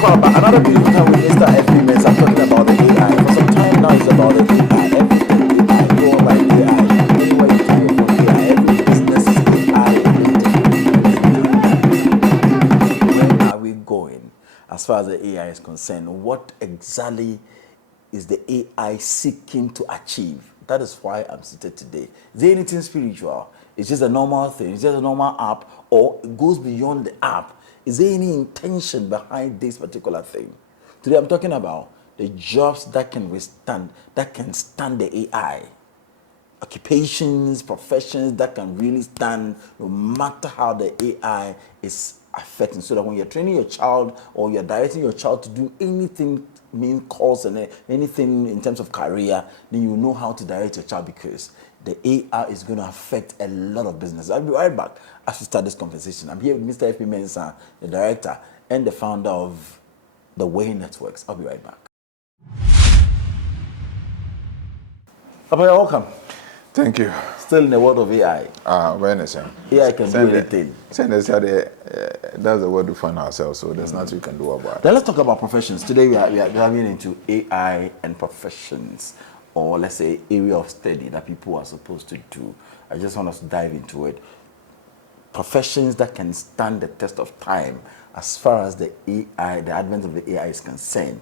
welcome back. Another beautiful time with Mr. FP Mensah talking about the AI. For some time now, it's about the AI. Everything AI, go by AI. Anywhere you turn your phone, AI. Every business is AI. Where are we going as far as the AI is concerned? What exactly is the AI seeking to achieve? That is why I'm seated today. Is there anything spiritual? It's just a normal thing. It's just a normal app, or it goes beyond the app. Is there any intention behind this particular thing? Today I'm talking about the jobs that can withstand, that can stand the AI. Occupations, professions that can really stand no matter how the AI is affecting. So that when you're training your child or you're directing your child to do anything, main course and anything in terms of career, then you know how to direct your child, because the AI is going to affect a lot of business. I'll be right back as we start this conversation. I'm here with Mr. F.P. Mensah, the director and the founder of the Way Networks. I'll be right back. Papa, you're welcome. Thank you. Still in the world of AI. Awareness. AI can do anything. That's the word we find ourselves, so there's nothing we can do about it. Then let's talk about professions. Today we are diving into AI and professions, or let's say area of study that people are supposed to do. I just want us to dive into it. Professions that can stand the test of time as far as the AI, the advent of the AI is concerned.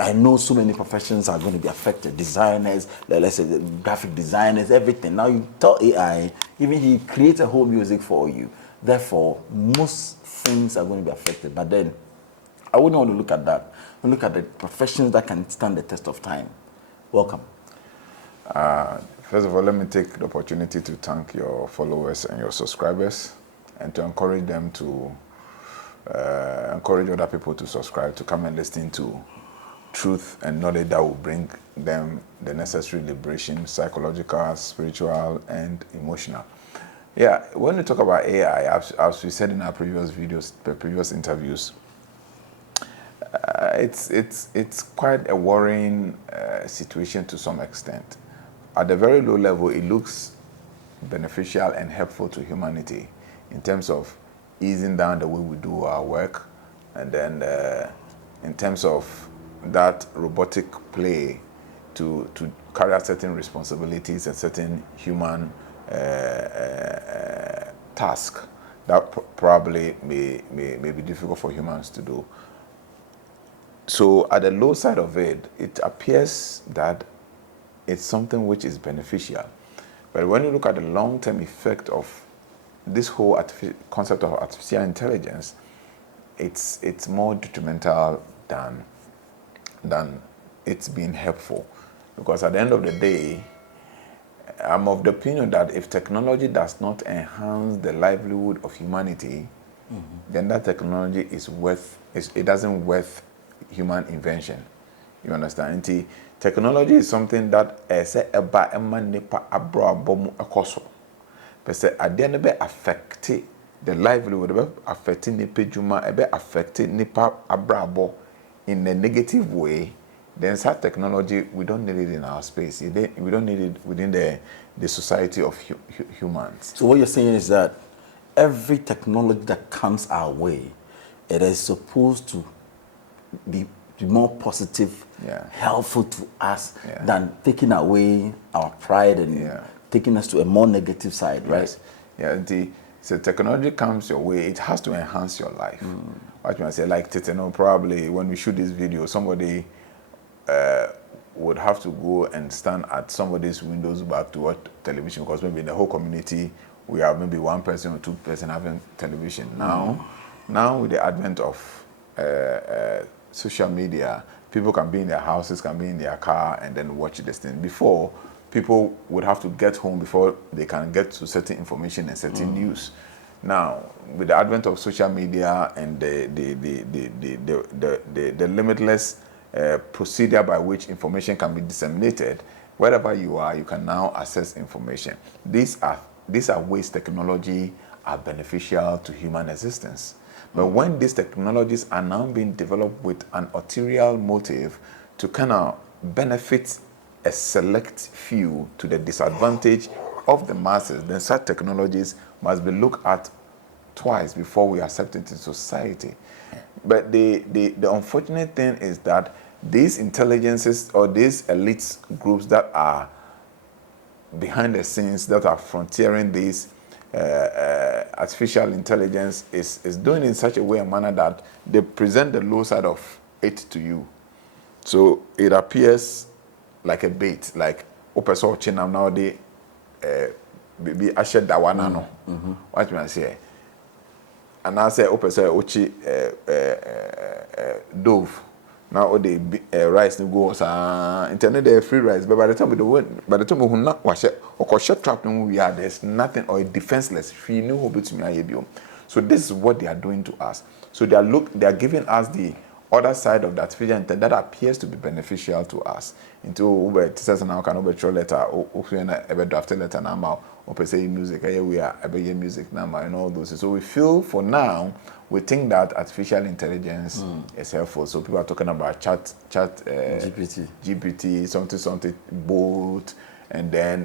I know so many professions are going to be affected. Designers, let's say the graphic designers, everything. Now you tell AI, even he creates a whole music for you. Therefore, most things are going to be affected. But then, I wouldn't want to look at that. We look at the professions that can stand the test of time. Welcome. First of all, let me take the opportunity to thank your followers and your subscribers, and to encourage them to encourage other people to subscribe, to come and listen to truth and knowledge that will bring them the necessary liberation, psychological, spiritual, and emotional. Yeah, when we talk about AI, as we said in our previous videos, the previous interviews, it's quite a worrying situation to some extent. At the very low level, it looks beneficial and helpful to humanity in terms of easing down the way we do our work, and then in terms of that robotic play to carry out certain responsibilities and certain human task that probably may be difficult for humans to do. So at the low side of it, it appears that it's something which is beneficial. But when you look at the long-term effect of this whole concept of artificial intelligence, it's more detrimental than it's being helpful. Because at the end of the day, I'm of the opinion that if technology does not enhance the livelihood of humanity, then that technology it doesn't worth human invention. You understand? Technology is something that at the end affect the livelihood, affect nipa juma, affect nipa abrabo in a negative way. Then such technology, we don't need it in our space. We don't need it within the society of humans. So what you're saying is that every technology that comes our way, it is supposed to be more positive, helpful to us than taking away our pride and taking us to a more negative side, right? So technology comes your way, it has to enhance your life. What you might say, like probably when we shoot this video, somebody would have to go and stand at somebody's windows back to watch television, because maybe in the whole community we have maybe one person or two person having television. Now with the advent of social media, people can be in their houses, can be in their car, and then watch this thing. Before, people would have to get home before they can get to certain information and certain news. Now, with the advent of social media and the limitless procedure by which information can be disseminated, wherever you are, you can now access information. These are ways technology are beneficial to human existence. But when these technologies are now being developed with an ulterior motive to kind of benefit a select few to the disadvantage of the masses, then such technologies must be looked at twice before we accept it in society. but the unfortunate thing is that these intelligences or these elites groups that are behind the scenes that are frontiering this artificial intelligence is doing in such a way and manner that they present the low side of it to you. So it appears like a bait, like opeso chinam now they be ashed that one no. What you say? And I say opeso ochi dove. Now the rice no go internet there free rice, but by the time we not wash it or shut trap no we are there's nothing or defenseless free no hope to me. So this is what they are doing to us. So they are giving us the other side of that artificial intelligence that appears to be beneficial to us. Into Uber teachers now can over throw letter or ever drafted letter now or per se music we are ever music now and all those. So we feel for now we think that artificial intelligence is helpful. So people are talking about chat GPT, something boat, and then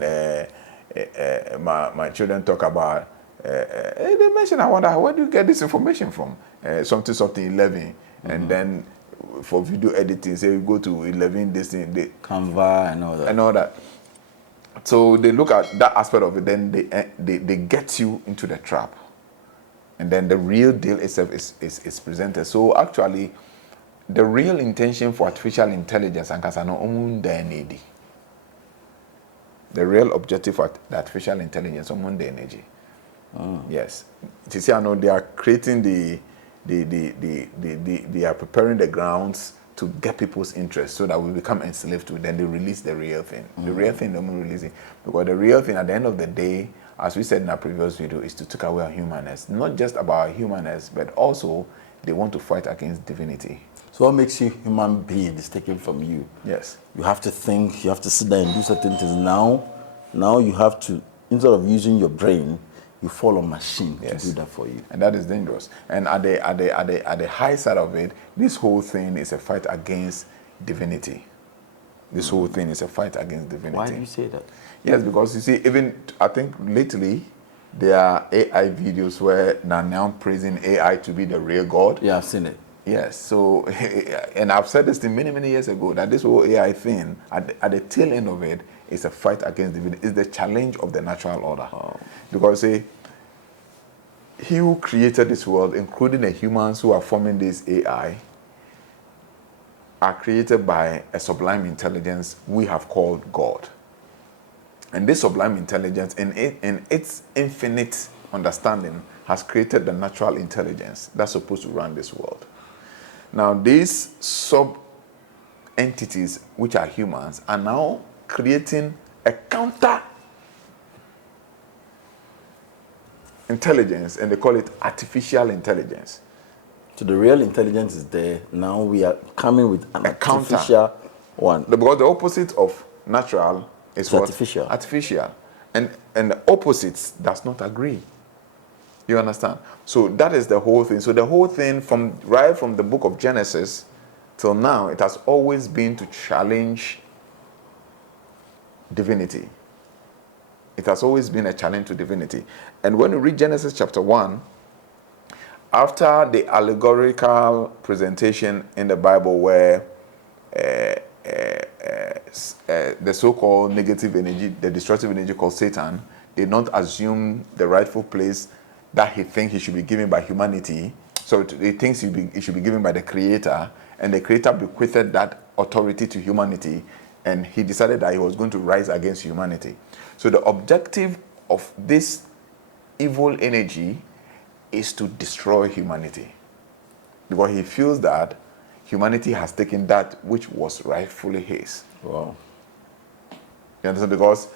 my children talk about they mention, I wonder where do you get this information from? Something 11, and then for video editing, say you go to 11 this thing, Canva and all that. So they look at that aspect of it, then they get you into the trap. And then the real deal itself is presented. So actually, the real intention for artificial intelligence and the real objective for the artificial intelligence energy. Yes. You see, I know they are creating they are preparing the grounds to get people's interest so that we become enslaved to it. Then they release the real thing. The real thing they won't release it. Because the real thing at the end of the day, as we said in our previous video, is to take away our humanness. Not just about our humanness, but also they want to fight against divinity. So what makes you human being is taken from you. Yes. You have to think, you have to sit there and do certain things. Now you have to, instead of using your brain, you fall on machine to do that for you. And that is dangerous. And at the high side of it, this whole thing is a fight against divinity. This whole thing is a fight against divinity. Why do you say that? Yes, because you see, even I think lately there are AI videos where they're now praising AI to be the real God. Yeah, I've seen it. Yes, so, and I've said this thing many years ago, that this whole AI thing, at the tail end of it, is a fight against divinity. It's the challenge of the natural order. Oh. Because, he who created this world, including the humans who are forming this AI, are created by a sublime intelligence we have called God. And this sublime intelligence, in its infinite understanding, has created the natural intelligence that's supposed to run this world. Now, these sub-entities, which are humans, are now creating a counter intelligence, and they call it artificial intelligence. So the real intelligence is there. Now we are coming with an artificial one. Because the opposite of natural is what? Artificial. Artificial. And the opposites does not agree. You understand? So that is the whole thing. So the whole thing right from the book of Genesis till now, it has always been to challenge divinity. It has always been a challenge to divinity. And when you read Genesis chapter 1, after the allegorical presentation in the Bible where the so-called negative energy, the destructive energy called Satan, did not assume the rightful place that he thinks he should be given by humanity. So he thinks he should be given by the Creator, and the Creator bequeathed that authority to humanity, and he decided that he was going to rise against humanity. So the objective of this evil energy is to destroy humanity, because he feels that humanity has taken that which was rightfully his. Wow. You understand? Because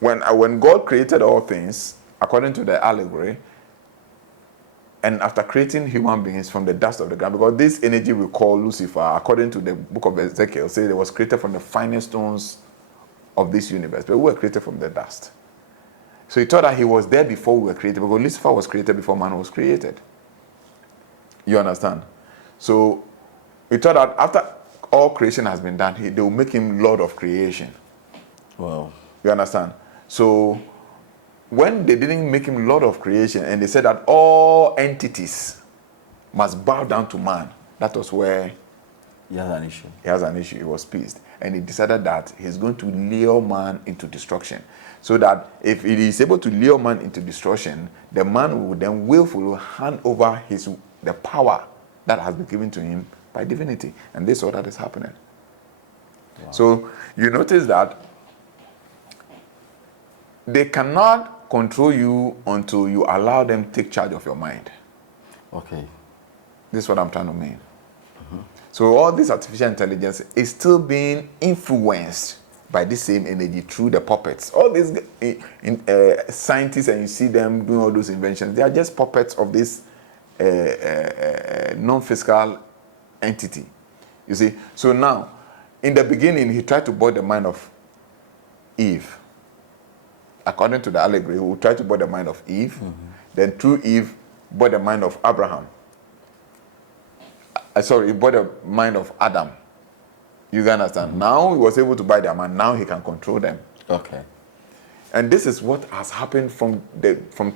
when God created all things, according to the allegory, and after creating human beings from the dust of the ground, because this energy we call Lucifer, according to the book of Ezekiel, says it was created from the finest stones of this universe, but we were created from the dust. So he thought that he was there before we were created, because Lucifer was created before man was created. You understand? So he thought that after all creation has been done, they will make him Lord of creation. Wow. You understand? So when they didn't make him Lord of creation, and they said that all entities must bow down to man, that was where You have an issue. he has an issue. He was pissed. And he decided that he's going to lure man into destruction. So that if he is able to lure man into destruction, the man will then willfully hand over the power that has been given to him by divinity. And this is all that is happening. Wow. So you notice that they cannot control you until you allow them to take charge of your mind. Okay. This is what I'm trying to mean. So all this artificial intelligence is still being influenced by this same energy through the puppets. All these scientists, and you see them doing all those inventions, they are just puppets of this non-physical entity. You see? So now, in the beginning, he tried to boil the mind of Eve. According to the allegory, he tried to boil the mind of Eve. Then through Eve, boil the mind of Abraham. He bought the mind of Adam. You understand? Now he was able to buy their mind. Now he can control them. Okay. And this is what has happened from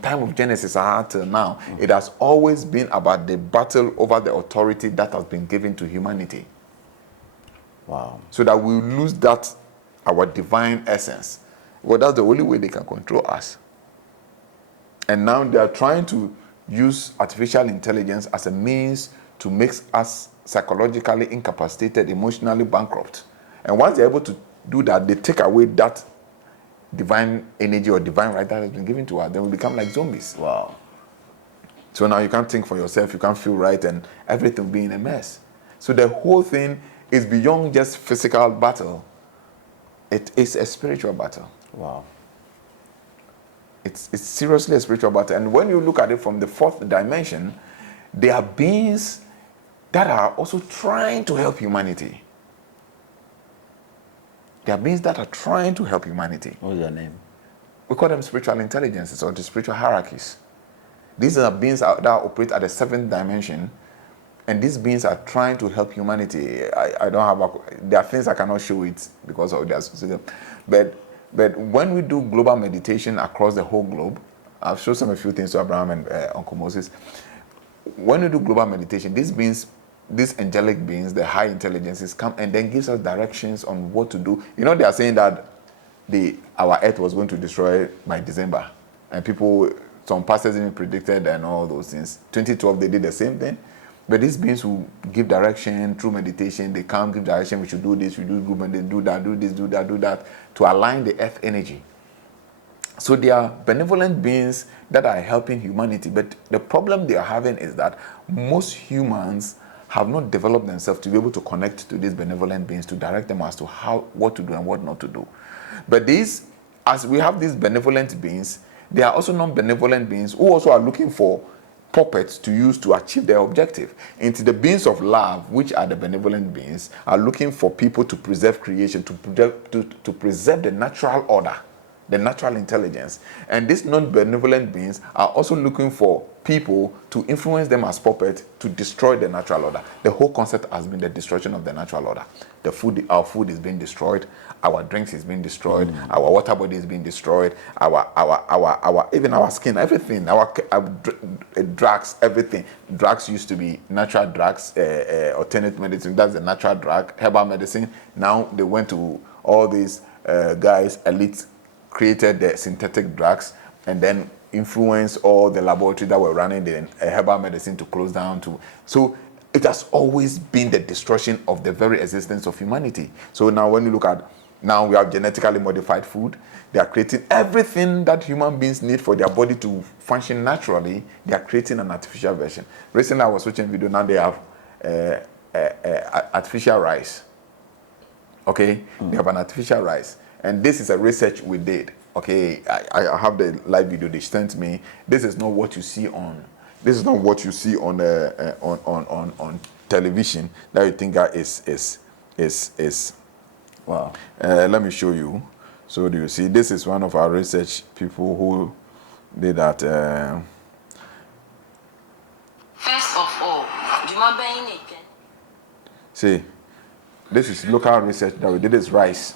time of Genesis till now. It has always been about the battle over the authority that has been given to humanity. Wow. So that we lose that, our divine essence. Well, that's the only way they can control us. And now they are trying to use artificial intelligence as a means to make us psychologically incapacitated, emotionally bankrupt. And once they're able to do that, they take away that divine energy or divine right that has been given to us. Then we become like zombies. Wow. So now you can't think for yourself, you can't feel right, and everything will be in a mess. So the whole thing is beyond just physical battle. It is a spiritual battle. Wow. It's seriously a spiritual battle. And when you look at it from the fourth dimension, there are beings that are also trying to help humanity. There are beings that are trying to help humanity. What's their name? We call them spiritual intelligences or the spiritual hierarchies. These are beings that operate at the seventh dimension, and these beings are trying to help humanity. I don't have there are things I cannot show it because of their system. But when we do global meditation across the whole globe, I've shown a few things to Abraham and Uncle Moses. When we do global meditation, these angelic beings, the high intelligences, come and then gives us directions on what to do. You know, they are saying that our earth was going to destroy by December. And some pastors even predicted and all those things. 2012, they did the same thing. But these beings will give direction through meditation. They come, give direction, we should do this, we do good, and they do that, do this, do that, to align the earth energy. So they are benevolent beings that are helping humanity. But the problem they are having is that most humans have not developed themselves to be able to connect to these benevolent beings, to direct them as to what to do and what not to do. But as we have these benevolent beings, there are also non-benevolent beings who also are looking for puppets to use to achieve their objective. And the beings of love, which are the benevolent beings, are looking for people to preserve creation, to preserve the natural order, the natural intelligence. And these non-benevolent beings are also looking for people to influence them as puppets to destroy the natural order. The whole concept has been the destruction of the natural order. Our food is being destroyed, our drinks is being destroyed, our water body is being destroyed, even our skin, everything, our drugs, everything. Drugs used to be natural drugs, alternate medicine, that's the natural drug, herbal medicine. Now they went to all these guys, elites, created the synthetic drugs and then influenced all the laboratories that were running the herbal medicine to close down. So it has always been the destruction of the very existence of humanity. So now when you look at, now we have genetically modified food. They are creating everything that human beings need for their body to function naturally. They are creating an artificial version. Recently I was watching a video, now they have artificial rice. Okay, they have an artificial rice. And this is a research we did. Okay, I have the live video they sent me. This is not what you see on. This is not what you see on television that you think that is. Wow. Let me show you. So do you see? This is one of our research people who did that. First of all, see, this is local research that we did. Is rice.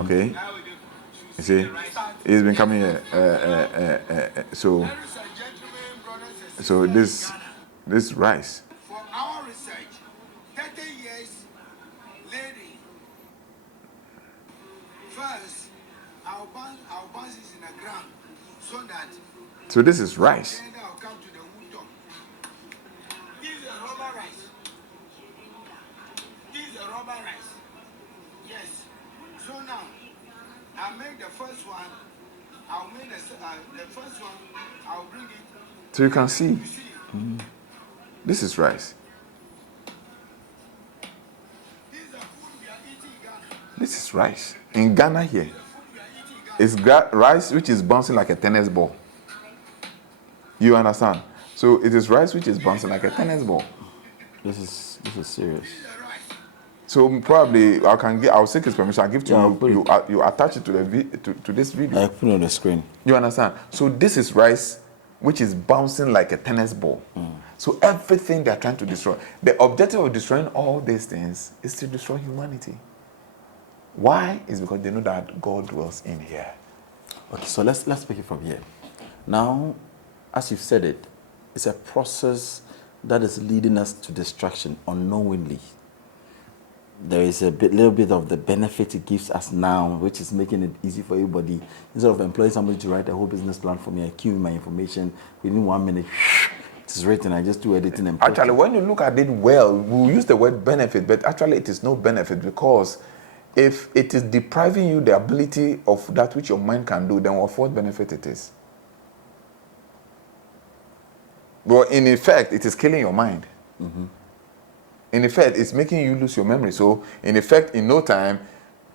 Okay, you see, it's been coming here. So this rice. 30 years, lady. First, our bounce is in the ground so that. So this is rice. Then I'll come to the wood top. This is a rubber rice. This is a rubber rice. Yes. So now, I'll make the first one. I'll make the first one. I'll bring it. So you can see, You see. this is rice. This is the food we are eating in Ghana. This is rice. In Ghana here, The food we are eating in Ghana. it's rice which is bouncing like a tennis ball. You understand? So it is rice which is bouncing like a tennis ball. This is serious. This is the rice. So probably I'll seek his permission. I'll give to Yeah, I'll you. put You attach it to the to this video. I put it on the screen. You understand? So this is rice which is bouncing like a tennis ball. So everything they are trying to destroy. The objective of destroying all these things is to destroy humanity. Why? Is because they know that God dwells in here. Okay, so let's pick it from here. Now, as you've said it, it's a process that is leading us to destruction unknowingly. There is little bit of the benefit it gives us now, which is making it easy for everybody. Instead of employing somebody to write a whole business plan for me, I queue my information within 1 minute. It is written. I just do editing and Actually, when you look at it well, we use the word benefit, but actually it is no benefit, because if it is depriving you the ability of that which your mind can do, then of what benefit it is? Well, in effect, it is killing your mind. In effect, it's making you lose your memory. So, in effect, in no time,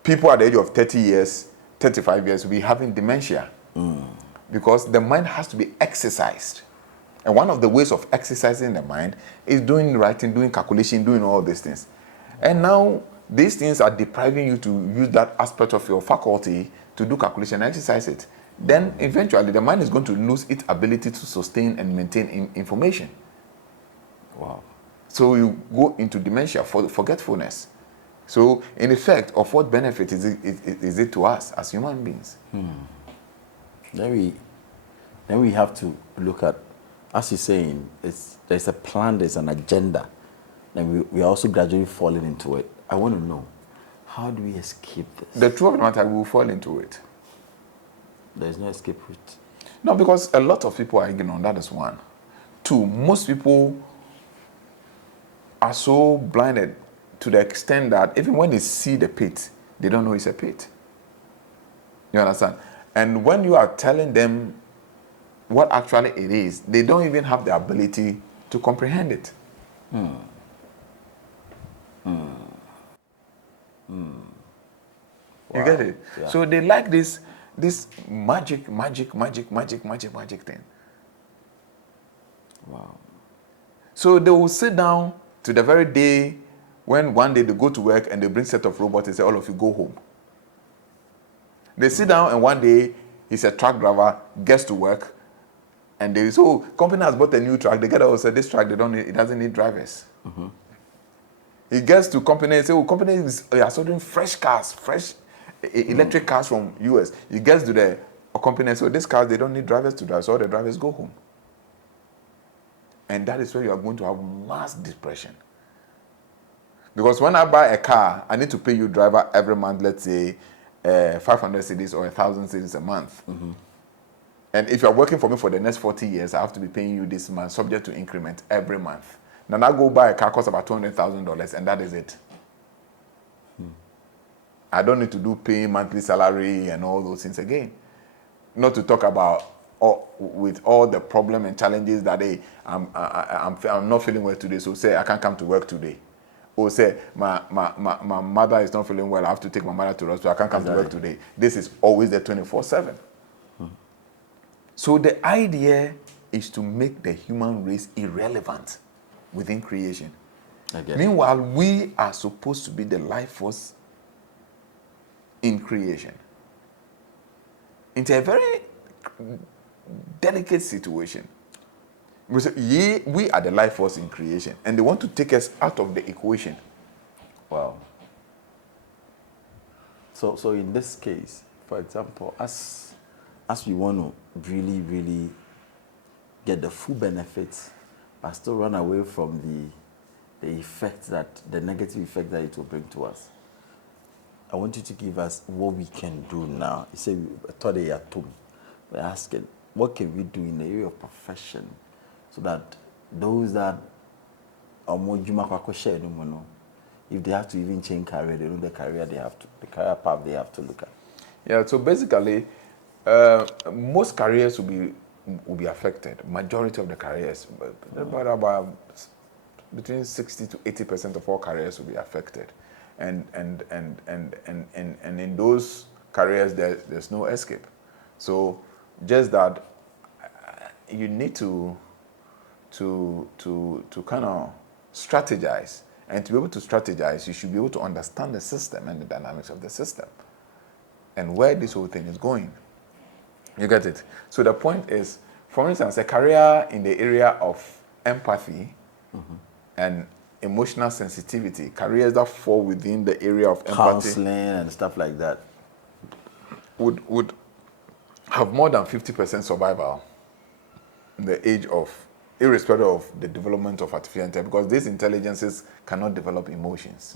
people at the age of 30 years, 35 years will be having dementia. Because the mind has to be exercised. And one of the ways of exercising the mind is doing writing, doing calculation, doing all these things. And now, these things are depriving you to use that aspect of your faculty to do calculation and exercise it. Then, eventually, the mind is going to lose its ability to sustain and maintain information. Wow. So you go into dementia, forgetfulness. So, in effect, of what benefit is it to us as human beings? Then we have to look at, as you're saying, there's a plan, there's an agenda, and we are also gradually falling into it. I want to know, how do we escape this? The truth of the matter, we will fall into it. There's no escape route. No, because a lot of people are ignorant. That is one. Two, most people are so blinded to the extent that even when they see the pit, they don't know it's a pit. You understand? And when you are telling them what actually it is, they don't even have the ability to comprehend it. You get it? Yeah. So they like this magic thing. Wow. So they will sit down to the very day when one day they go to work and they bring a set of robots and say, all of you go home. They sit down and one day he's a truck driver, gets to work, and they so company has bought a new truck. They get out and say, this truck it doesn't need drivers. He gets to company and say, oh, company is ordering fresh cars, electric cars from US. He gets to the company and say, oh, these cars, they don't need drivers to drive, so all the drivers go home. And that is where you are going to have mass depression. Because when I buy a car, I need to pay you driver every month, let's say 500 cedis or 1,000 cedis a month. And if you're working for me for the next 40 years, I have to be paying you this month, subject to increment every month. Now I go buy a car, costs about $200,000, and that is it. I don't need to do paying monthly salary and all those things again. Not to talk about with all the problem and challenges that I'm not feeling well today, so say I can't come to work today. Or say my mother is not feeling well, I have to take my mother to the hospital, I can't come to work today. This is always there 24/7. So the idea is to make the human race irrelevant within creation. Meanwhile, we are supposed to be the life force in creation. Into a very delicate situation. We say, we are the life force in creation, and they want to take us out of the equation. Wow. So in this case, for example, as we want to really, really get the full benefits, but still run away from the negative effect that it will bring to us. I want you to give us what we can do now. You say, I thought they are two. We're asking, what can we do in the area of profession so that those that are more share if they have to even change career, they know the career path they have to look at. Yeah, so basically, most careers will be affected. Majority of the careers, about between 60 to 80% of all careers will be affected, and in those careers there's no escape. So just that you need to kind of strategize, and to be able to strategize, you should be able to understand the system and the dynamics of the system and where this whole thing is going. You get it? So the point is, for instance, a career in the area of empathy and emotional sensitivity, careers that fall within the area of empathy, counseling and stuff like that, would have more than 50% survival in the age of, irrespective of the development of artificial intelligence, because these intelligences cannot develop emotions.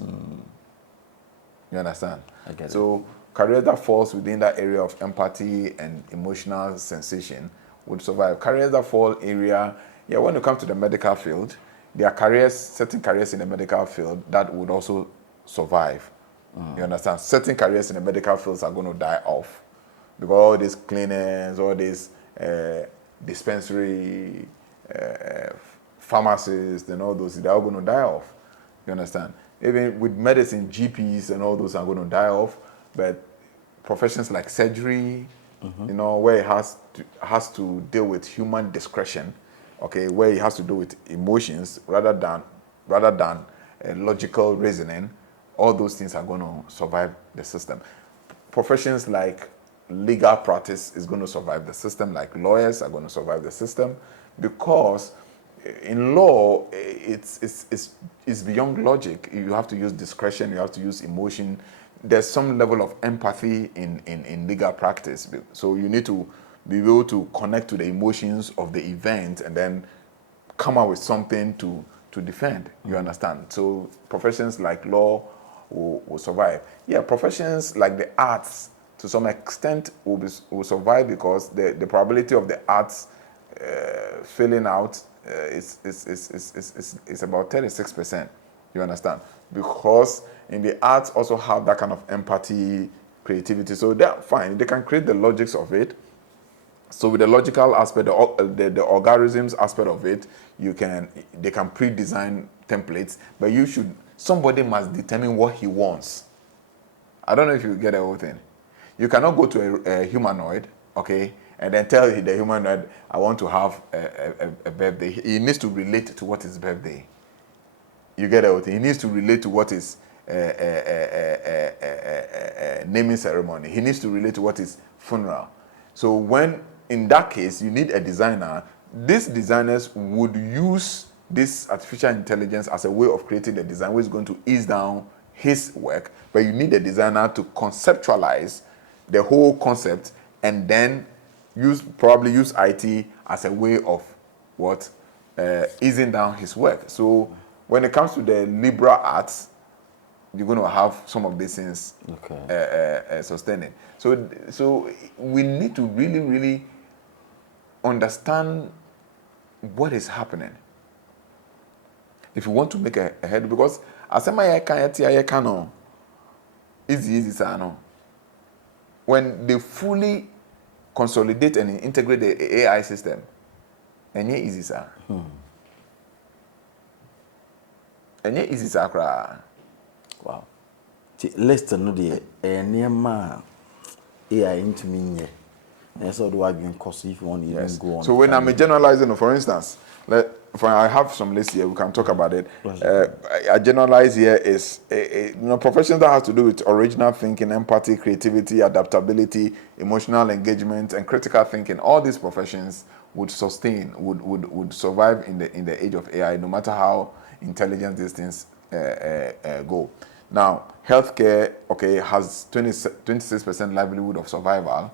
You understand? I get it. So career that falls within that area of empathy and emotional sensation would survive. Careers that fall area, when you come to the medical field, there are careers, certain careers in the medical field that would also survive. You understand? Certain careers in the medical fields are going to die off because all these cleaners, all these dispensary pharmacists and all those, they're all going to die off. You understand? Even with medicine, GPs and all those are going to die off, but professions like surgery, where it has to deal with human discretion, okay, where it has to do with emotions rather than logical reasoning, all those things are going to survive the system. Professions like legal practice is going to survive the system, like lawyers are going to survive the system, because in law, it's beyond logic. You have to use discretion, you have to use emotion. There's some level of empathy in legal practice. So you need to be able to connect to the emotions of the event and then come up with something to defend. You understand? So professions like law will survive. Yeah, professions like the arts, to some extent, will survive because the probability of the arts filling out is about 36%. You understand? Because in the arts also have that kind of empathy, creativity. So they're fine. They can create the logics of it. So with the logical aspect, the algorithms aspect of it, they can pre-design templates, but somebody must determine what he wants. I don't know if you get the whole thing. You cannot go to a humanoid, okay, and then tell the humanoid, I want to have a birthday. He needs to relate to what is birthday. You get the whole thing. He needs to relate to what is naming ceremony. He needs to relate to what is funeral. So when, in that case, you need a designer, these designers would use this artificial intelligence as a way of creating the design which is going to ease down his work, but you need a designer to conceptualize the whole concept and then probably use IT as a way of easing down his work. So when it comes to the liberal arts, you're going to have some of these things sustaining. So we need to really, really understand what is happening if you want to make a head, because easy, when they fully consolidate and integrate the AI system, and easy, sir. And easy, sir. Wow. Let's know the near AI into me. That's all the way being cost if you want to even go on. So when I'm generalizing, for instance, I have some lists here, we can talk about it. I generalize here is professions that has to do with original thinking, empathy, creativity, adaptability, emotional engagement, and critical thinking. All these professions would sustain, would survive in the age of AI, no matter how intelligent these things go. Now, healthcare, has 26% livelihood of survival.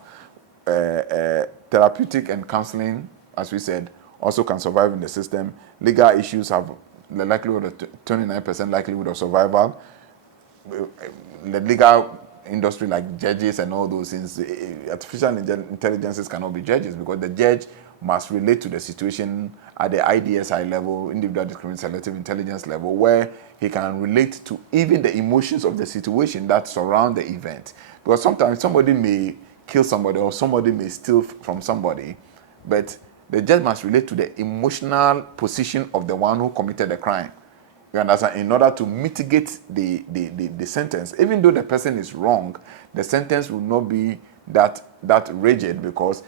Therapeutic and counseling, as we said, also can survive in the system. Legal issues have the likelihood of 29% likelihood of survival. The legal industry, like judges and all those things, artificial intelligences cannot be judges because the judge must relate to the situation at the IDSI level, individual discriminant selective intelligence level, where he can relate to even the emotions of the situation that surround the event. Because sometimes somebody may kill somebody or somebody may steal from somebody, but the judge must relate to the emotional position of the one who committed the crime. You understand? In order to mitigate the sentence, even though the person is wrong, the sentence will not be that rigid because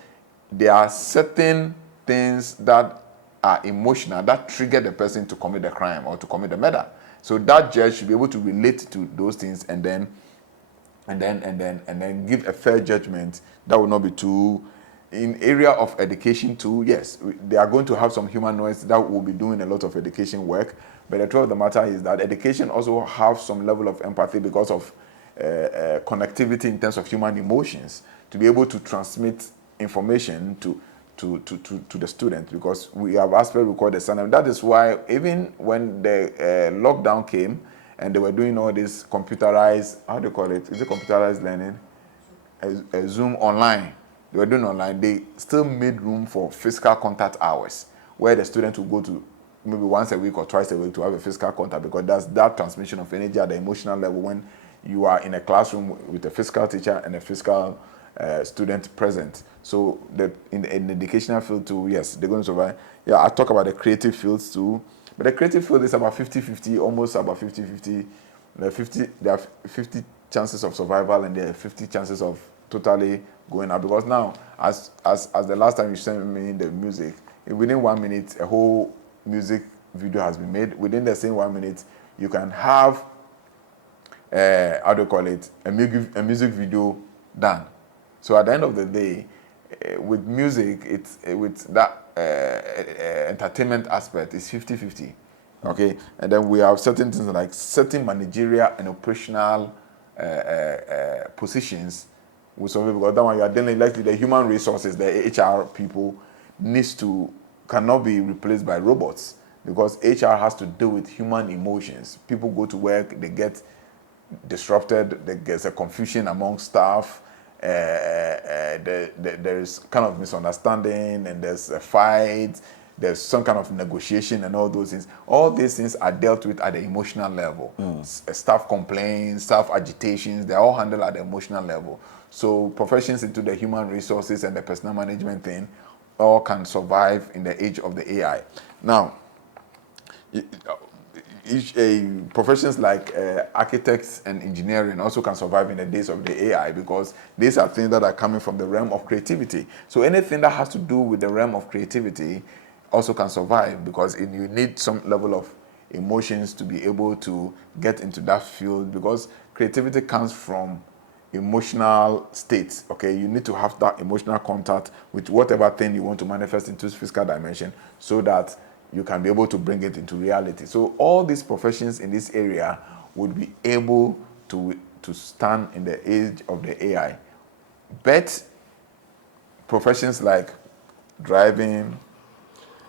there are certain things that are emotional that trigger the person to commit the crime or to commit the murder. So that judge should be able to relate to those things and then give a fair judgment that will not be too. In area of education too, yes, they are going to have some humanoids that will be doing a lot of education work. But the truth of the matter is that education also have some level of empathy because of connectivity in terms of human emotions to be able to transmit information to the student, because we have aspect we call the standard. That is why even when the lockdown came and they were doing all this computerized, how do you call it? Is it computerized learning? A Zoom online. They were doing online. They still made room for physical contact hours where the student will go to maybe once a week or twice a week to have a physical contact, because that's that transmission of energy at the emotional level when you are in a classroom with a physical teacher and a physical student present. So in the educational field too, yes, they're going to survive. Yeah, I talk about the creative fields too. But the creative field is about 50-50, almost about 50-50. There are 50 chances of survival and there are 50 chances of totally going out. Because now, as the last time you sent me the music, within 1 minute, a whole music video has been made. Within the same 1 minute, you can have, how do you call it, a music video done. So at the end of the day, with music, it's with that entertainment aspect, it's 50-50. Okay, and then we have certain things like certain managerial and operational positions with some people, because that one you are dealing likely the human resources, the HR people cannot be replaced by robots, because HR has to deal with human emotions. People go to work, they get disrupted, there's a confusion among staff, there's kind of misunderstanding and there's a fight, there's some kind of negotiation and all those things. All these things are dealt with at the emotional level. Staff complaints, staff agitations, they're all handled at the emotional level. So professions into the human resources and the personnel management thing all can survive in the age of the AI. Now, professions like architects and engineering also can survive in the days of the AI, because these are things that are coming from the realm of creativity. So anything that has to do with the realm of creativity also can survive, because you need some level of emotions to be able to get into that field, because creativity comes from emotional states. Okay, you need to have that emotional contact with whatever thing you want to manifest into physical dimension, so that you can be able to bring it into reality. So all these professions in this area would be able to stand in the age of the AI. But professions like driving,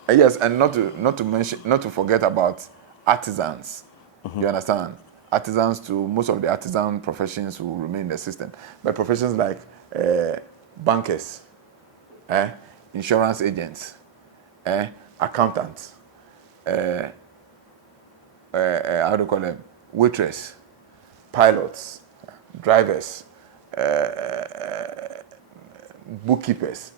yes, and not to forget about artisans. You understand? Artisans too. Most of the artisan professions will remain in the system, but professions like bankers, insurance agents, accountants, how do you call them? Waitress, pilots, drivers, bookkeepers.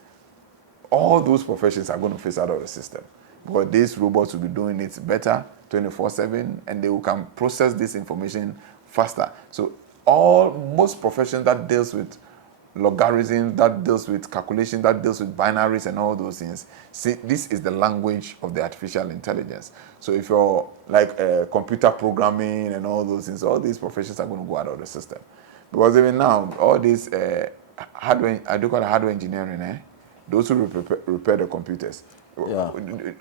All those professions are going to face out of the system, because these robots will be doing it better 24/7, and they can process this information faster. So most professions that deals with logarithms, that deals with calculation, that deals with binaries and all those things, see, this is the language of the artificial intelligence. So if you're like computer programming and all those things, all these professions are going to go out of the system. Because even now, all these hardware, I do call it hardware engineering, those who repair the computers. Yeah.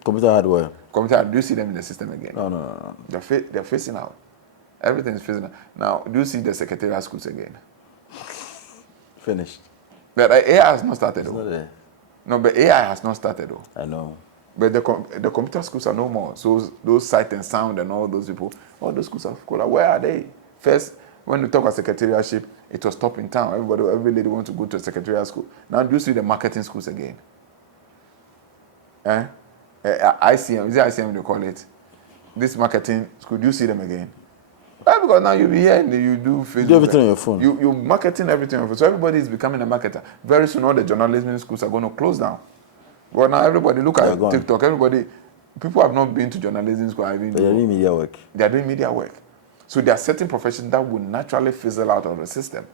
Computer hardware. Do you see them in the system again? No. They're phasing out. Everything is phasing out. Now, do you see the secretarial schools again? Finished. But AI has not started. It's not there. No, but AI has not started though. I know. But the computer schools are no more. So those sight and sound and all those people, all those schools are collapsed. Where are they? First, when we talk about secretariatship, it was top in town. Every lady wants to go to a secretariat school. Now do you see the marketing schools again? ICM, is it ICM they call it? This marketing school, do you see them again? Why? Because now you be here and you do Facebook. You do everything on your phone. You marketing everything on your phone. So everybody is becoming a marketer. Very soon all the journalism schools are going to close down. Well, now everybody look at TikTok. People have not been to journalism school. They're doing media work. They're doing media work. So there are certain professions that will naturally fizzle out of the system.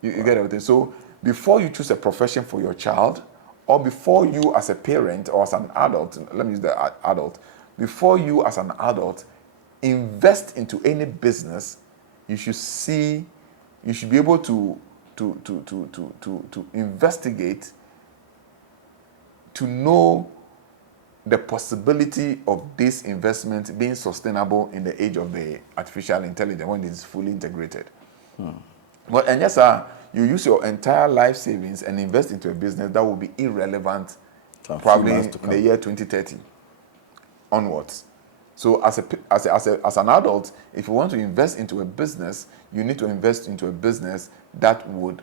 You get everything. So before you choose a profession for your child, or before you as a parent or as an adult, let me use the adult, before you as an adult invest into any business, you should be able to investigate, to know the possibility of this investment being sustainable in the age of the artificial intelligence when it is fully integrated. But and yes, sir, you use your entire life savings and invest into a business that will be irrelevant probably in the year 2030 onwards. So as an adult, if you want to invest into a business, you need to invest into a business that would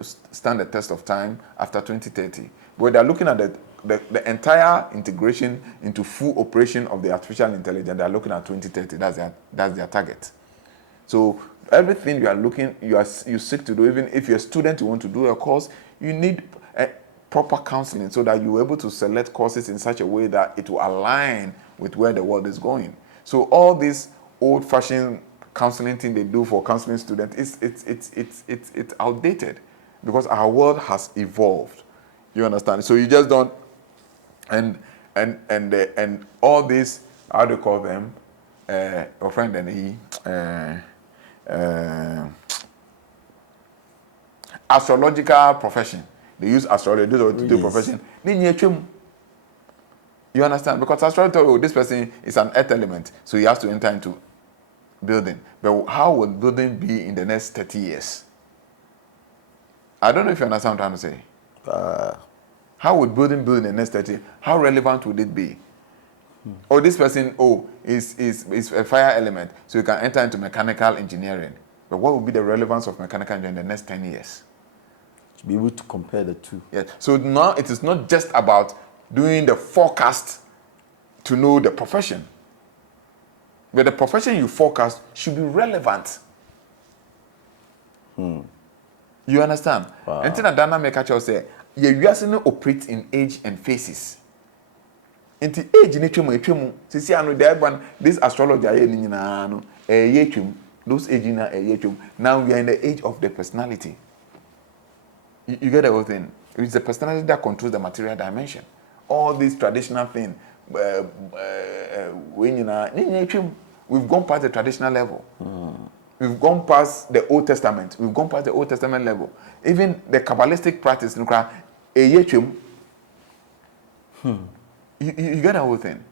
stand the test of time after 2030. But they're looking at the entire integration into full operation of the artificial intelligence. They're looking at 2030. That's their target. So everything you seek to do, even if you're a student, you want to do a course, you need proper counseling so that you're able to select courses in such a way that it will align with where the world is going. So all this old-fashioned counseling thing they do for counseling students, it's outdated because our world has evolved. You understand? So you just don't, and all these, how do you call them? Your friend and astrological profession. They use astrology, this profession. You understand? Because astrology tells you this person is an earth element, so he has to enter into building. But how will building be in the next 30 years? I don't know if you understand what I'm trying to say. How would building build in the next 30 years? How relevant would it be? Or this person, is a fire element, so you can enter into mechanical engineering. But what would be the relevance of mechanical engineering in the next 10 years? To be able to compare the two. Yeah. So now it is not just about doing the forecast to know the profession. But the profession you forecast should be relevant. You understand? Wow. And then Dana make a say, you operate in age and phases. In the age in etwemu, sisi anu there one this astrology aye ni nyina no etwemu, those age na etwemu. Now we are in the age of the personality. You get the whole thing. It's the personality that controls the material dimension. All these traditional things, we've gone past the traditional level. We've gone past the Old Testament. We've gone past the Old Testament level. Even the Kabbalistic practice, you get the whole thing.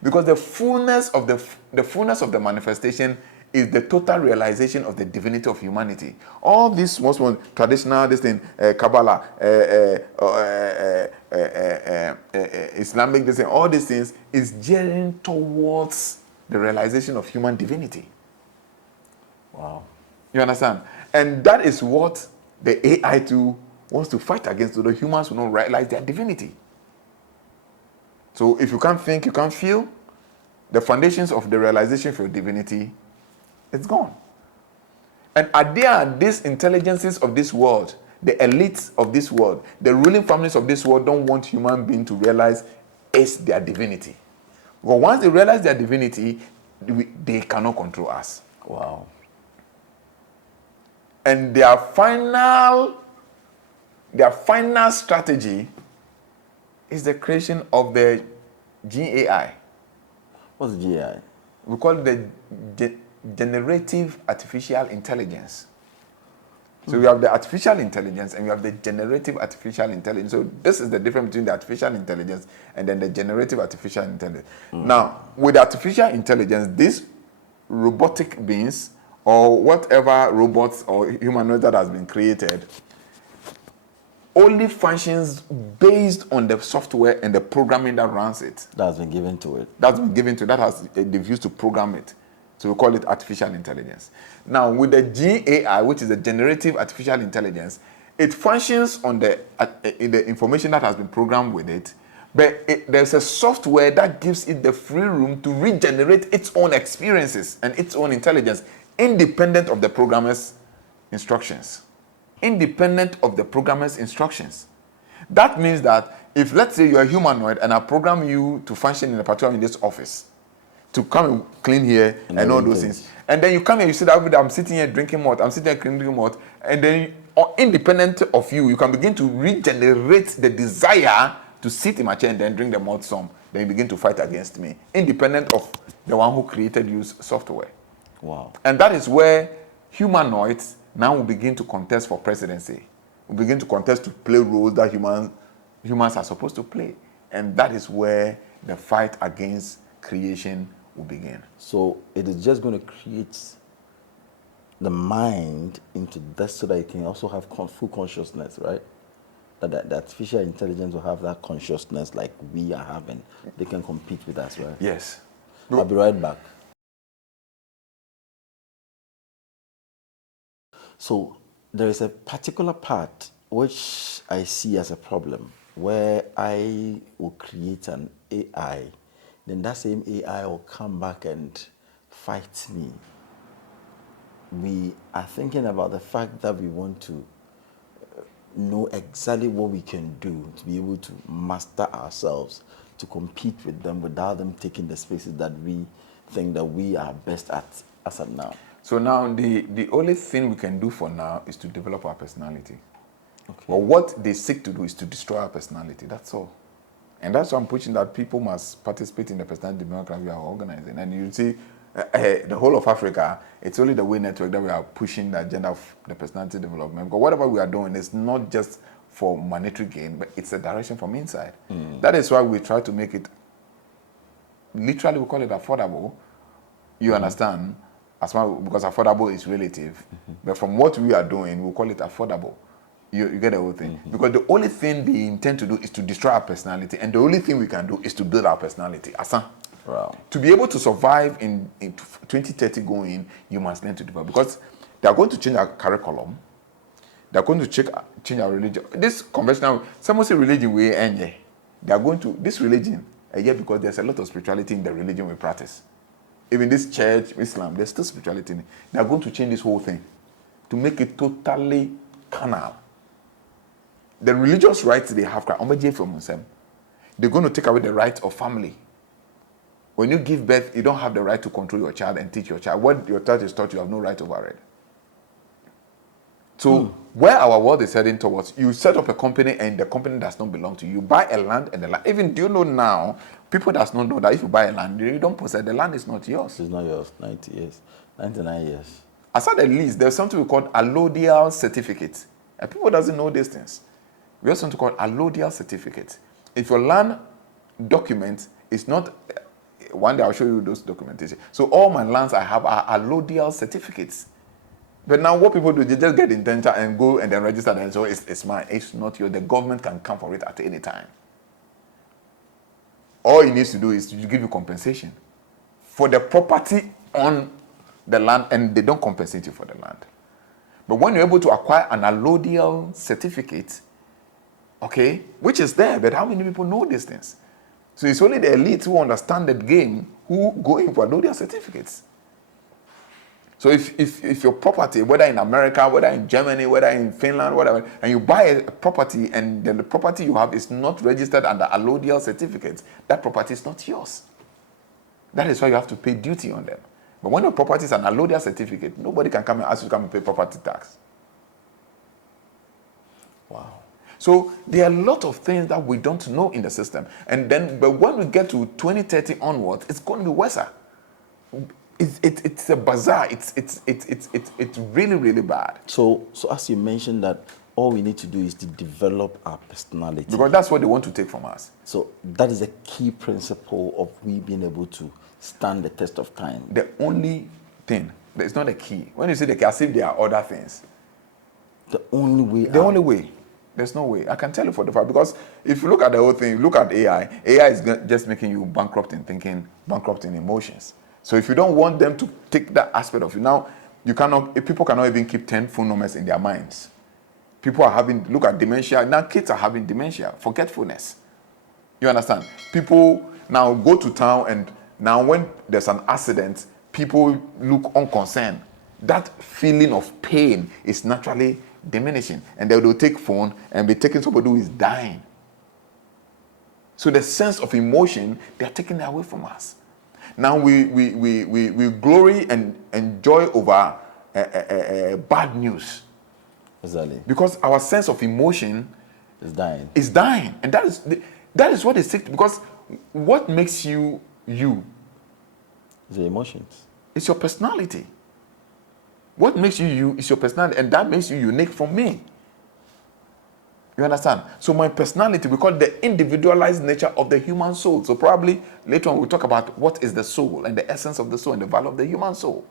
Because the fullness of the manifestation is the total realization of the divinity of humanity. All these small traditional, this thing, Kabbalah, Islamic, this thing, all these things is gearing towards the realization of human divinity. Wow. You understand? And that is what the AI too wants to fight against, so the humans will not realize their divinity. So if you can't think, you can't feel, the foundations of the realization of your divinity, it's gone. And are there these intelligences of this world, the elites of this world, the ruling families of this world don't want human beings to realize it's their divinity. But once they realize their divinity, they cannot control us. Wow. And their final strategy is the creation of the GAI. What's GAI? We call it the generative artificial intelligence. So we have the artificial intelligence and we have the generative artificial intelligence. So this is the difference between the artificial intelligence and then the generative artificial intelligence. Now, with artificial intelligence, these robotic beings or whatever robots or humanoid that has been created only functions based on the software and the programming that runs it. That's been given to it. That's been given to, that has they've used to program it. So we call it artificial intelligence. Now with the GAI, which is the generative artificial intelligence, it functions on the information that has been programmed with it, but there's a software that gives it the free room to regenerate its own experiences and its own intelligence, independent of the programmer's instructions. Independent of the programmer's instructions. That means that if, let's say, you're a humanoid and I program you to function in a particular in this office, to come and clean here and all those things, and then you come here, you see that I'm sitting here drinking malt, I'm sitting here drinking malt, and then independent of you, you can begin to regenerate the desire to sit in my chair and then drink the malt some. Then you begin to fight against me, independent of the one who created you software. Wow. And that is where humanoids now will begin to contest for presidency. We begin to contest to play roles that humans are supposed to play. And that is where the fight against creation will begin. So it is just going to create the mind into that so that it can also have full consciousness, right? That the artificial intelligence will have that consciousness like we are having. They can compete with us, right? Yes. I'll be right back. So there is a particular part which I see as a problem where I will create an AI, then that same AI will come back and fight me. We are thinking about the fact that we want to know exactly what we can do to be able to master ourselves, to compete with them without them taking the spaces that we think that we are best at as of now. So now the only thing we can do for now is to develop our personality. Okay. But what they seek to do is to destroy our personality. That's all. And that's why I'm pushing that people must participate in the personality development we are organizing. And you see, the whole of Africa, it's only the Way Network that we are pushing the agenda of the personality development. Because whatever we are doing is not just for monetary gain, but it's a direction from inside. That is why we try to make it, literally we call it affordable. You understand? As well, because affordable is relative. But from what we are doing, we call it affordable. You get the whole thing. Because the only thing they intend to do is to destroy our personality. And the only thing we can do is to build our personality. Asa. Wow. To be able to survive in 2030 going, you must learn to develop. Because they are going to change our curriculum. They are going to change our religion. This conventional, someone say religion, we end. They are going to, this religion, because there's a lot of spirituality in the religion we practice. Even this church, Islam, there's still spirituality in it. They are going to change this whole thing to make it totally carnal. The religious rights they have, they're going to take away the right of family. When you give birth, you don't have the right to control your child and teach your child. What your child is taught, you have no right over it. So where our world is heading towards, you set up a company and the company does not belong to you. You buy a land and the land. Even do you know now, people does not know that if you buy a land, you don't possess the land is not yours. It's not yours. 90 years, 99 years. Aside the lease, there's something we call allodial certificate. And people doesn't know these things. We have something called allodial certificate. If your land document is not, one day I'll show you those documentation. So all my lands I have are allodial certificates. But now what people do, they just get intention and go and then register and so it's mine. It's not yours. The government can come for it at any time. All it needs to do is to give you compensation for the property on the land, and they don't compensate you for the land. But when you're able to acquire an allodial certificate, okay, which is there, but how many people know these things? So it's only the elite who understand the game who go in for allodial certificates. So if your property, whether in America, whether in Germany, whether in Finland, whatever, and you buy a property and then the property you have is not registered under allodial certificates, that property is not yours. That is why you have to pay duty on them. But when your property is an allodial certificate, nobody can come and ask you to come and pay property tax. Wow. So there are a lot of things that we don't know in the system. But when we get to 2030 onwards, it's going to be worse. It's a bazaar. It's really, really bad. So as you mentioned that all we need to do is to develop our personality. Because that's what they want to take from us. So that is a key principle of we being able to stand the test of time. The only thing, it's not a key. When you say the key, as if there are other things. The only way. The only way. There's no way. I can tell you for the fact, because if you look at the whole thing, look at AI is just making you bankrupt in thinking, bankrupt in emotions. So if you don't want them to take that aspect of you, now you cannot, people cannot even keep 10 phone numbers in their minds. People are having, look at dementia. Now kids are having dementia, forgetfulness. You understand? People now go to town, and now when there's an accident, people look unconcerned. That feeling of pain is naturally diminishing, and they'll take phone and be taking somebody who is dying. So the sense of emotion, they're taking it away from us. Now we glory and enjoy over bad news. Exactly. Because our sense of emotion It's dying. is dying. And that is what is sick. Because what makes you you? The emotions. It's your personality. What makes you you is your personality, and that makes you unique from me. You understand? So my personality, we call it the individualized nature of the human soul. So probably later on we'll talk about what is the soul and the essence of the soul and the value of the human soul.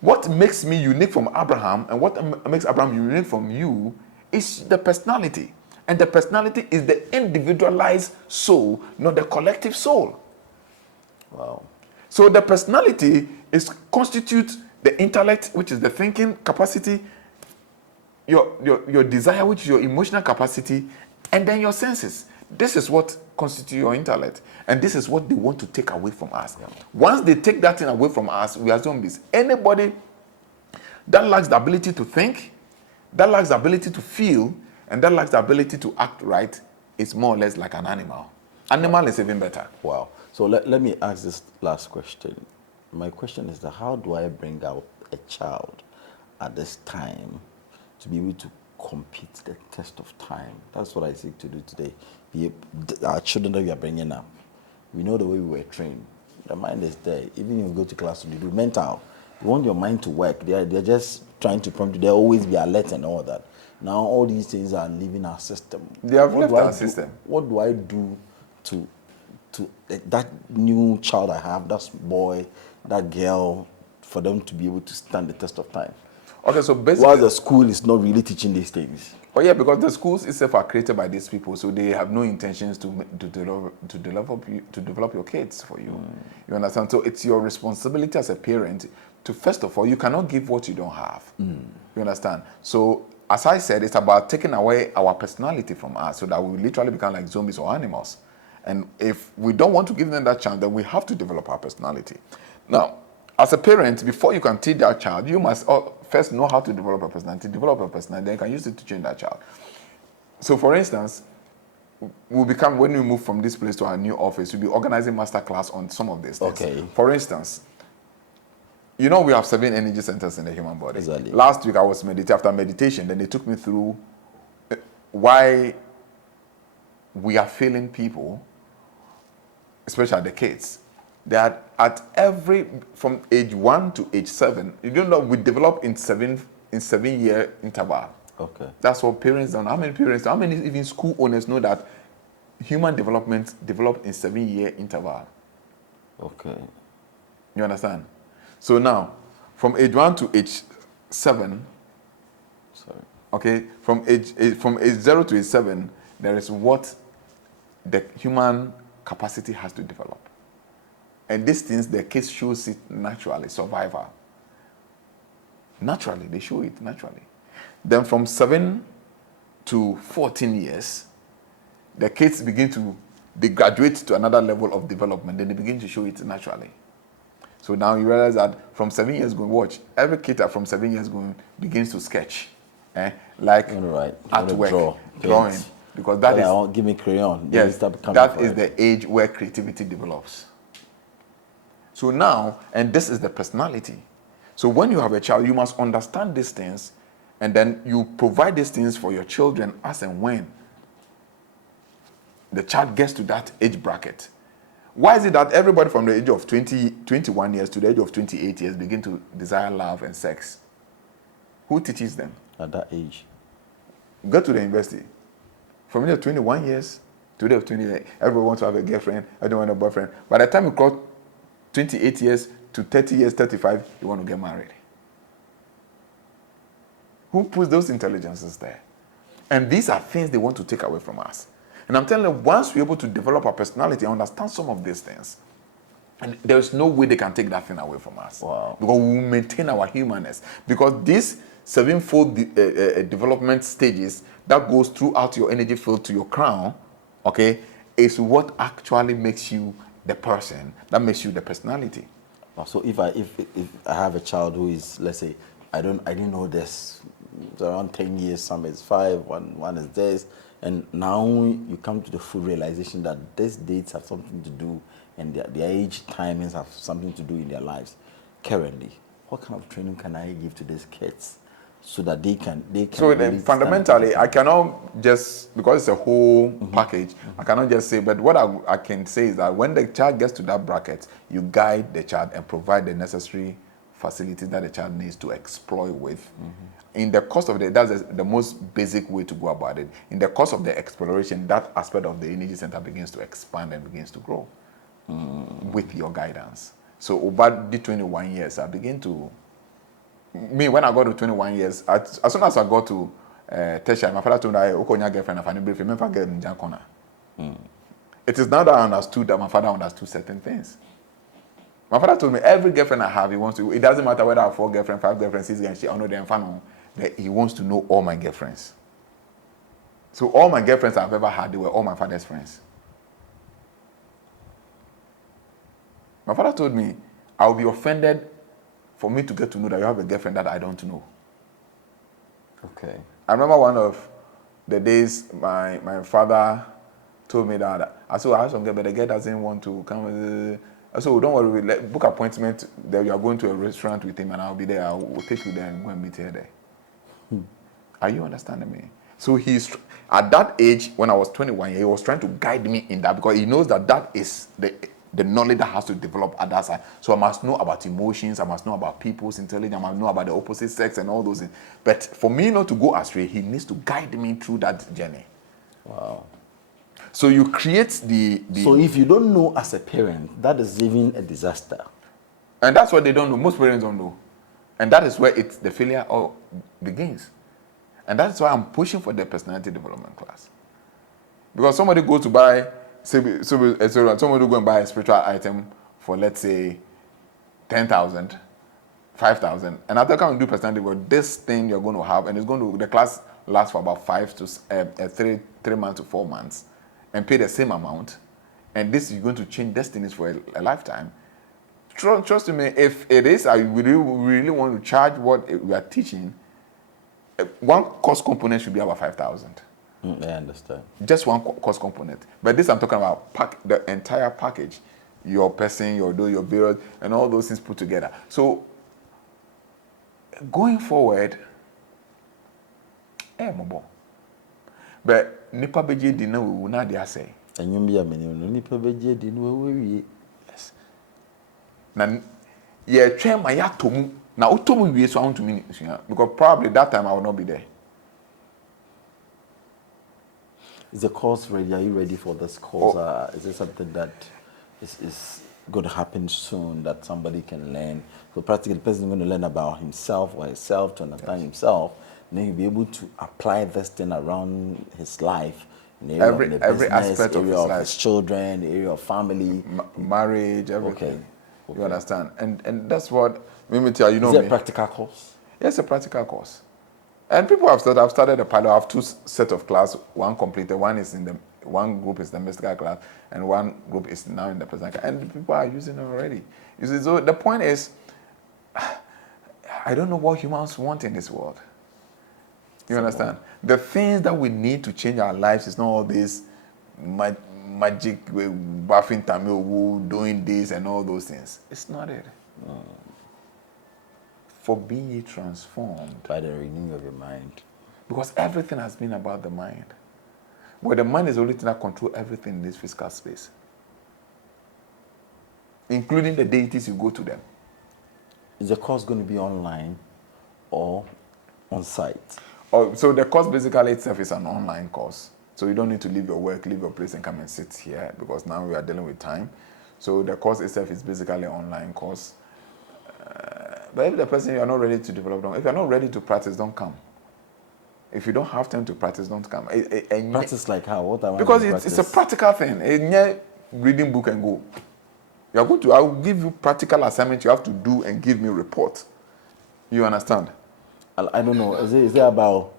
What makes me unique from Abraham and what makes Abraham unique from you is the personality. And the personality is the individualized soul, not the collective soul. Wow. So the personality constitutes the intellect, which is the thinking capacity, your desire, which is your emotional capacity, and then your senses. This is what constitutes your intellect. And this is what they want to take away from us. Yeah. Once they take that thing away from us, we are zombies. Anybody that lacks the ability to think, that lacks the ability to feel, and that lacks the ability to act right is more or less like an animal. Animal is even better. Wow. So let me ask this last question. My question is that how do I bring out a child at this time to be able to compete the test of time? That's what I seek to do today. Our children that we are bringing up, we know the way we were trained. The mind is there. Even if you go to class to do mental, you want your mind to work. They're just trying to prompt you. They'll always be alert and all that. Now all these things are leaving our system. They have left our system. What do I do to that new child I have, that boy, that girl, for them to be able to stand the test of time? Okay, so basically, while the school is not really teaching these things. Oh yeah, because the schools itself are created by these people, so they have no intentions to develop your kids for you. You understand? So it's your responsibility as a parent to, first of all, you cannot give what you don't have. You understand? So as I said, it's about taking away our personality from us, so that we literally become like zombies or animals. And if we don't want to give them that chance, then we have to develop our personality. Now, as a parent, before you can teach that child, you must first know how to develop a personality, then you can use it to change that child. So for instance, when we move from this place to our new office, we'll be organizing master class on some of these things. Okay. For instance, you know we have 7 energy centers in the human body. Exactly. Last week I was meditating. After meditation, then they took me through why we are failing people, especially the kids. That from age 1 to age 7, you don't know, we develop in 7-year interval. Okay. That's what parents don't know. How many even school owners know that human development developed in 7-year interval? Okay. You understand? So now, from age 1 to age 7, okay, from age 0 to age 7, there is what the human capacity has to develop. And these things, the kids shows it naturally, survival. Naturally, they show it naturally. Then from 7 to 14 years, the kids they graduate to another level of development, then they begin to show it naturally. So now you realize that from 7 years going, watch, every kid from 7 years going begins to sketch. Like artwork, drawing. Because that is... give me crayon. Yes, that is the age where creativity develops. So now, and this is the personality. So when you have a child, you must understand these things, and then you provide these things for your children as and when the child gets to that age bracket. Why is it that everybody from the age of 21 years to the age of 28 years begin to desire love and sex? Who teaches them? At that age. Go to the university. From the age of 21 years to the age of 28, everybody wants to have a girlfriend, everyone want a boyfriend. By the time you cross 28 years to 30 years, 35, you want to get married. Who puts those intelligences there? And these are things they want to take away from us. And I'm telling you, once we're able to develop our personality and understand some of these things, and there's no way they can take that thing away from us. Wow. Because we will maintain our humanness. Because these sevenfold development stages that goes throughout your energy field to your crown, okay, is what actually makes you the person, that makes you the personality. So if I have a child who is, let's say, I didn't know this, it's around 10 years, some is 5, one is this, and now you come to the full realization that these dates have something to do, and their age timings have something to do in their lives. Currently, what kind of training can I give to these kids so that they can So really fundamentally, stand I cannot just, because it's a whole package, I cannot just say, but what I can say is that when the child gets to that bracket, you guide the child and provide the necessary facilities that the child needs to exploit with. In the course of that's the most basic way to go about it. In the course of the exploration, that aspect of the energy center begins to expand and begins to grow with your guidance. So about the 21 years, I begin to, when I got to 21 years, as soon as I got to tertiary, my father told me, "Okonya girlfriend, I brief, remember get in Jankona." It is now that I understood that my father understood certain things. My father told me every girlfriend I have, he wants to. It doesn't matter whether I have 4 girlfriends, 5 girlfriends, 6 girlfriends. I know them. That he wants to know all my girlfriends. So all my girlfriends I've ever had, they were all my father's friends. My father told me, I will be offended for me to get to know that you have a girlfriend that I don't know. Okay. I remember one of the days my father told me that I said, I have some girl, but the girl doesn't want to come. I said, don't worry, book appointment that you are going to a restaurant with him and I'll be there. I will take you there and go and meet her there. Are you understanding me? So he's, at that age, when I was 21, he was trying to guide me in that because he knows that is the knowledge that has to develop at that side. So I must know about emotions, I must know about people's intelligence, I must know about the opposite sex and all those things. But for me not to go astray, he needs to guide me through that journey. Wow. So you create the So if you don't know as a parent, that is even a disaster. and that's what they don't know. Most parents don't know. And that is where the failure all begins. And that's why I'm pushing for the personality development class. Because somebody goes to buy, somebody go and buy a spiritual item for, let's say, 10,000, 5,000, and after come and do personality work, this thing you're going to have, and the class lasts for about 3 months to 4 months, and pay the same amount, and this is going to change destinies for a lifetime. Trust me, if it is, I really want to charge what we are teaching. One cost component should be about 5,000. I understand. Just one cost component. But this I'm talking about the entire package. Your person, your dough, your bills, and all those things put together. So going forward, mobile. But nipa beje di na we na dey say. Enyum bi ameni no nipa beje di no we. Yes. Na ye twen ma ya tomu. Na utomu wie so I want to mean because probably that time I will not be there. Is the course ready? Are you ready for this course? Is it something that is going to happen soon that somebody can learn? So practically, the person is going to learn about himself or herself to understand himself. And then he'll be able to apply this thing around his life. In the area of the Every business, aspect of area his of life. his children, the area of family. Marriage, everything. Okay. You understand? And that's what, let me tell you, Is it a practical course? Yes, a practical course. And people have started. I've started a pilot. I have 2 sets of class. One completed. One group is the mystical class, and one group is now in the present. And people are using it already. You see, so the point is, I don't know what humans want in this world. You understand? The things that we need to change our lives is not all this magic, buffing Tamil, doing this and all those things. It's not it. For being ye transformed. By the renewing of your mind. Because everything has been about the mind. But the mind is the only thing that controls everything in this physical space. Including the deities, you go to them. Is the course going to be online or on site? So the course basically itself is an online course. So you don't need to leave your work, leave your place and come and sit here because now we are dealing with time. So the course itself is basically an online course. But if the person you are not ready to develop, if you're not ready to practice, don't come. If you don't have time to practice, don't come. Practice like how? What am I Because going to it's a practice? practical thing. Reading book and go. I will give you practical assignments you have to do and give me a report. You understand? I don't know. Is it about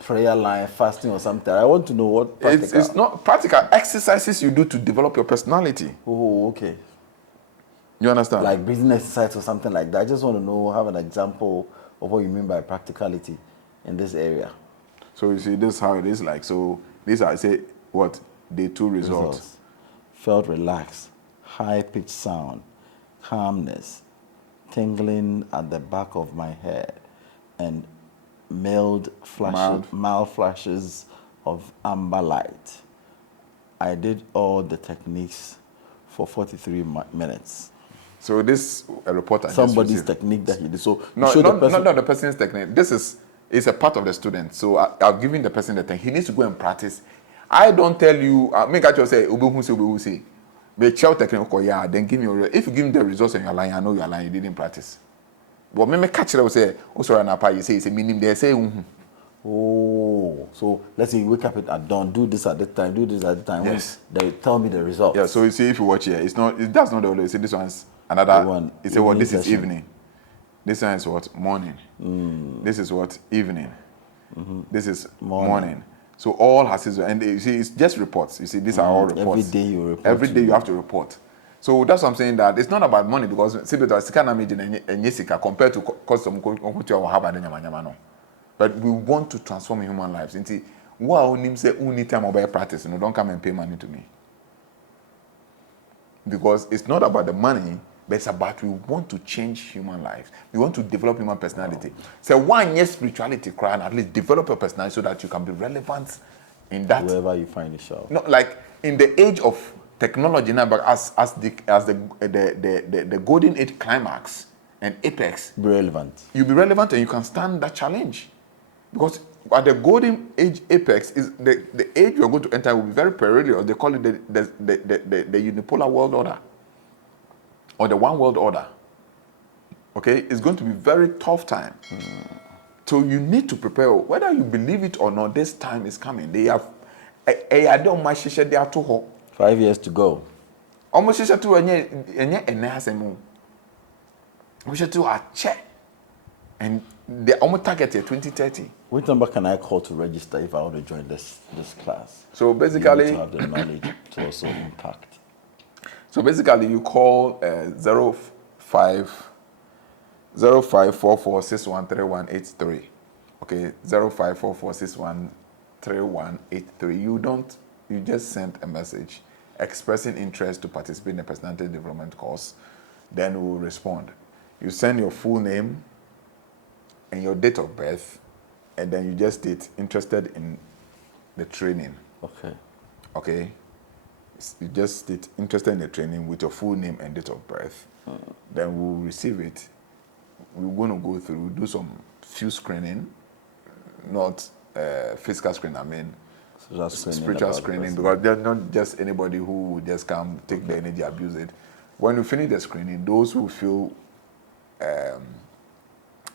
prayer line, fasting, or something? I want to know what practical. It's not practical exercises you do to develop your personality. Oh, okay. You understand? Like breathing exercise or something like that. I just want to know, have an example of what you mean by practicality in this area. So you see, this is how it is like. So these are, I say, what? Day 2 results. Felt relaxed, high-pitched sound, calmness, tingling at the back of my head, and mild flashes of amber light. I did all the techniques for 43 minutes. So this report I Somebody's just received. technique that he did. So No, you show the person. not the person's technique. This is a part of the student. So I've given the person the thing. He needs to go and practice. I don't tell you. Make I just say ubehu say. But chow technique yeah. Then give me if you give me the results and you're lying, I know you're lying. You didn't practice. But me catch it. I say oh sorry na pa you say it's a meaning. They say Oh, so let's say you wake up at dawn, do this at the time, do this at the time. Yes. When they tell me the results. Yeah. So you see if you watch here, that's not the only. You see this one's another one. It's say what this Evening is session. evening. This one is what morning. This is what evening. This is morning. So all has its and you see it's just reports. You see these are all reports. Every day you report. Every day you have to report. So that's what I'm saying that it's not about money because see because compared to custom but we want to transform human lives. Into only time about practice, don't come and pay money to me. Because it's not about the money, but it's about we want to change human lives. We want to develop human personality. So one year spirituality cry and at least develop your personality so that you can be relevant in that. Wherever you find yourself. No, like in the age of technology now, but as the golden age climax and apex, Be relevant. you'll be relevant and you can stand that challenge. Because at the golden age apex is the age you're going to enter will be very perilous. They call it the unipolar world order or the one world order. Okay, it's going to be very tough time. So you need to prepare. Whether you believe it or not, this time is coming. They have I don't much they are too 5 years to go. almost to a check. And they almost target here 2030. Which number can I call to register if I want to join this class? So basically, to have the knowledge to also impact. So basically, you call 0544613183. Okay, 0544613183. You just send a message expressing interest to participate in the personality development course. Then we'll respond. You send your full name and your date of birth, and then you just state interested in the training. Okay. Okay. You just state interested in the training with your full name and date of birth. Then we'll receive it. We're going to go through, do some few screening, not physical screening, I mean spiritual screening, because they're not just anybody who will just come, take the energy, abuse it. When we finish the screening, those who feel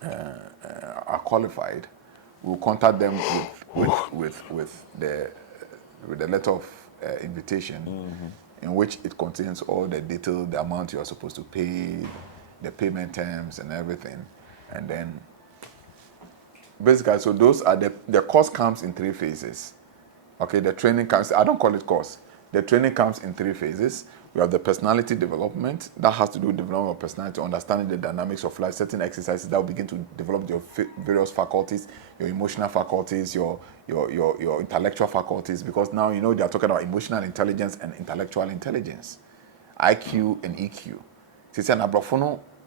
are qualified, we'll contact them with the letter of invitation, in which it contains all the detail, the amount you are supposed to pay, the payment terms and everything. And then basically, so those are the course comes in 3 phases. Okay, the training comes, I don't call it course. The training comes in 3 phases. We have the personality development. That has to do with development of personality, understanding the dynamics of life, certain exercises that will begin to develop your various faculties, your emotional faculties, your intellectual faculties, because now you know they are talking about emotional intelligence and intellectual intelligence, IQ and EQ.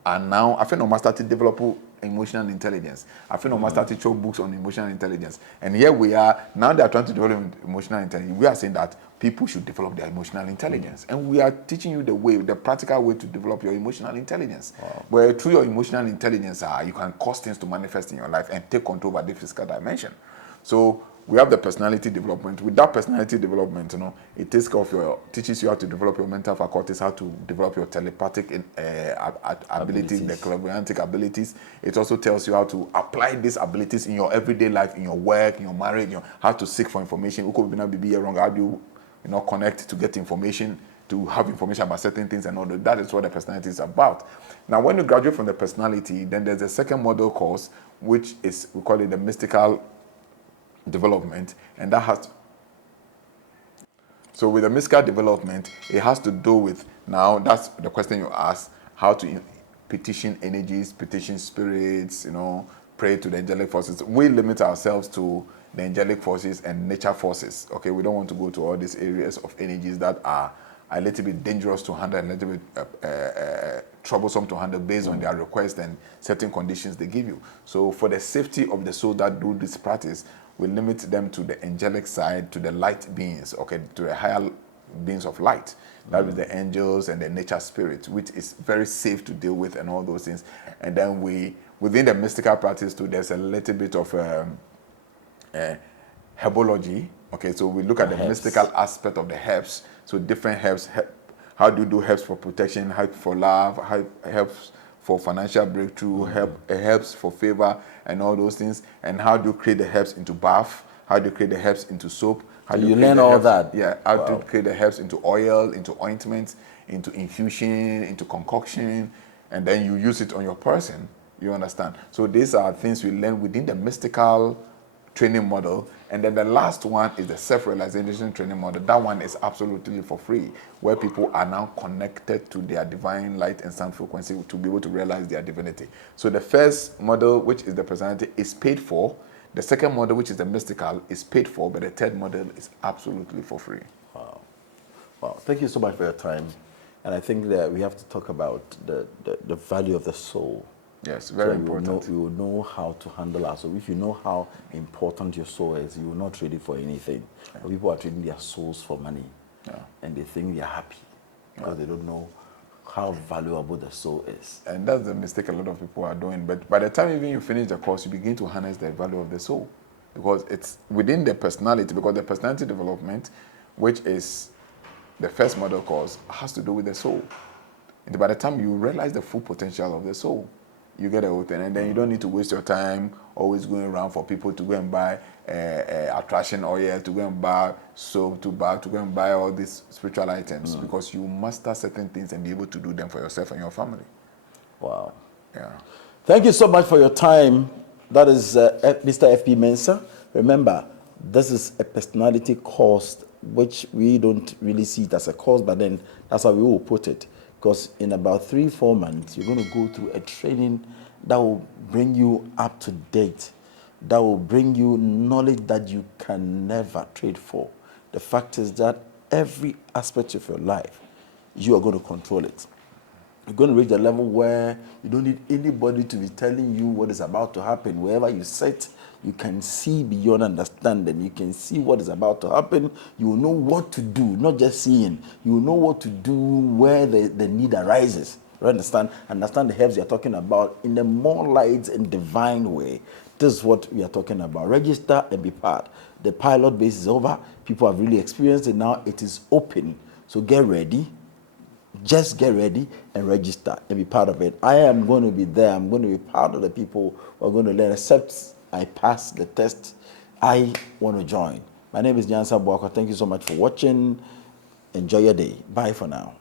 And now I think I start to develop emotional intelligence. I think I start to show books on emotional intelligence. And here we are, now they are trying to develop emotional intelligence. We are saying that people should develop their emotional intelligence. And we are teaching you the practical way to develop your emotional intelligence. Wow. Where through your emotional intelligence, you can cause things to manifest in your life and take control over the physical dimension. So we have the personality development. With that personality development, it takes care of teaches you how to develop your mental faculties, how to develop your telepathic abilities, the clairvoyantic abilities. It also tells you how to apply these abilities in your everyday life, in your work, in your marriage, how to seek for information. How do you connect to get information, to have information about certain things and all that. That is what the personality is about. Now, when you graduate from the personality, then there's a second model course, which is, we call it the mystical development, and that has so with the mystical development, it has to do with, now that's the question you ask, how to petition energies, petition spirits, pray to the angelic forces. We limit ourselves to the angelic forces and nature forces. Okay, we don't want to go to all these areas of energies that are a little bit dangerous to handle, a little bit troublesome to handle based on their request and certain conditions they give you. So for the safety of the soul that do this practice, we limit them to the angelic side, to the light beings, okay, to the higher beings of light. That is the angels and the nature spirit, which is very safe to deal with and all those things. And then within the mystical practice too, there's a little bit of herbology. Okay, so we look at the mystical aspect of the herbs. So different herbs, how do you do herbs for protection, herbs for love, herbs for financial breakthrough, herbs for favor, and all those things. And how do you create the herbs into bath? How do you create the herbs into soap? How do you learn all herbs, that? Yeah, how to create the herbs into oil, into ointments, into infusion, into concoction, and then you use it on your person. You understand? So these are things we learn within the mystical training model. And then the last one is the self-realization training model. That one is absolutely for free, where people are now connected to their divine light and sound frequency to be able to realize their divinity. So the first model, which is the personality, is paid for. The second model, which is the mystical, is paid for, but the third model is absolutely for free. Wow, thank you so much for your time. And I think that we have to talk about the value of the soul. Yes, very important. We will know how to handle our soul. If you know how important your soul is, you will not trade it for anything. Yeah. But people are trading their souls for money. Yeah. And they think they are happy because they don't know how valuable the soul is. And that's the mistake a lot of people are doing. But by the time even you finish the course, you begin to harness the value of the soul. Because it's within the personality, because the personality development, which is the first model course, has to do with the soul. And by the time you realize the full potential of the soul, you get a whole thing, and then you don't need to waste your time always going around for people to go and buy attraction oil, to go and buy soap, to go and buy all these spiritual items, because you master certain things and be able to do them for yourself and your family. Wow. Yeah. Thank you so much for your time. That is Mr. F.P. Mensah. Remember, this is a personality course, which we don't really see it as a course, but then that's how we will put it. Because in about 3-4 months, you're going to go through a training that will bring you up to date, that will bring you knowledge that you can never trade for. The fact is that every aspect of your life, you are going to control it. You're going to reach the level where you don't need anybody to be telling you what is about to happen. Wherever you sit, you can see beyond understanding. You can see what is about to happen. You will know what to do, not just seeing. You will know what to do where the need arises. You understand? Understand the herbs you're talking about in a more light and divine way. This is what we are talking about. Register and be part. The pilot base is over. People have really experienced it now. It is open. So get ready. Just get ready and register and be part of it. I am going to be there. I'm going to be part of the people who are going to learn. Except I pass the test, I want to join. My name is Mensah. Thank you so much for watching. Enjoy your day. Bye for now.